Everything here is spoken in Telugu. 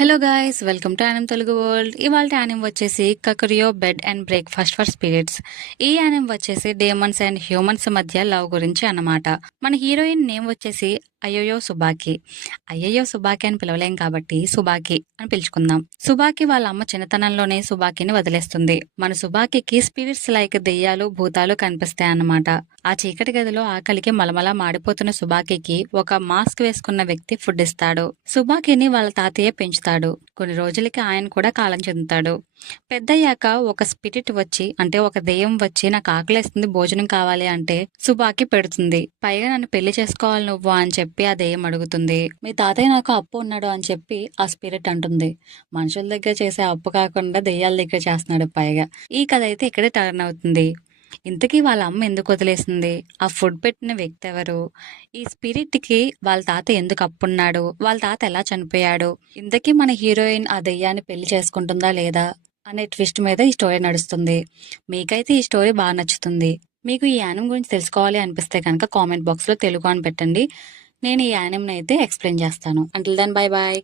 Hello guys, welcome to anime Telugu world. ఇవాళ యానిమ్ వచ్చేసి Kakuriyo bed and breakfast for spirits. ఈ యానిమ్ వచ్చేసి డేమన్స్ అండ్ హ్యూమన్స్ మధ్య లవ్ గురించి అన్నమాట. మన హీరోయిన్ నేమ్ వచ్చేసి అయ్యయ్యో సుబాకి. అయ్యయ్యో సుబాకి అని పిలవలేం కాబట్టి సుబాకి అని పిలుచుకుందాం. సుబాకి వాళ్ళ అమ్మ చిన్నతనంలోనే సుబాకిని వదిలేస్తుంది. మన సుబాకికి స్పిరిట్స్ లైక్ దెయ్యాలు, భూతాలు కనిపిస్తాయి అన్నమాట. ఆ చీకటి గదిలో ఆకలికి మలమలా మాడిపోతున్న సుబాకికి ఒక మాస్క్ వేసుకున్న వ్యక్తి ఫుడ్ ఇస్తాడు. సుబాకిని వాళ్ళ తాతయ్య పెంచుతాడు. కొన్ని రోజులకి ఆయన కూడా కాలం చెందుతాడు. పెద్దయ్యాక ఒక స్పిరిట్ వచ్చి, అంటే ఒక దెయ్యం వచ్చి, నాకు ఆకలేస్తుంది, భోజనం కావాలి అంటే సుబాకి పెడుతుంది. పైగా నన్ను పెళ్లి చేసుకోవాలి నువ్వు అని చెప్పి ఆ దెయ్యం అడుగుతుంది. మీ తాతయ్య నాకు అప్పు ఉన్నాడు అని చెప్పి ఆ స్పిరిట్ అంటుంది. మనుషుల దగ్గర చేసే అప్పు కాకుండా దెయ్యాల దగ్గర చేస్తున్నాడు పైగా. ఈ కథ అయితే ఇక్కడే టర్న్ అవుతుంది. ఇంతకీ వాళ్ళ అమ్మ ఎందుకు వదిలేసింది? ఆ ఫుడ్ పెట్టిన వ్యక్తి ఎవరు? ఈ స్పిరిట్ కి వాళ్ళ తాత ఎందుకు అప్పున్నాడు? వాళ్ళ తాత ఎలా చనిపోయాడు? ఇంతకీ మన హీరోయిన్ ఆ దెయ్యాన్ని పెళ్లి చేసుకుంటుందా లేదా అనే ట్విస్ట్ మీద ఈ స్టోరీ నడుస్తుంది. మీకైతే ఈ స్టోరీ బాగా నచ్చుతుంది. మీకు ఈ యానిమ్ గురించి తెలుసుకోవాలి అనిపిస్తే కనుక కామెంట్ బాక్స్ లో తెలుగు అని పెట్టండి. నేను ఈ యానిమ్ అయితే ఎక్స్ప్లెయిన్ చేస్తాను. Until then, bye bye.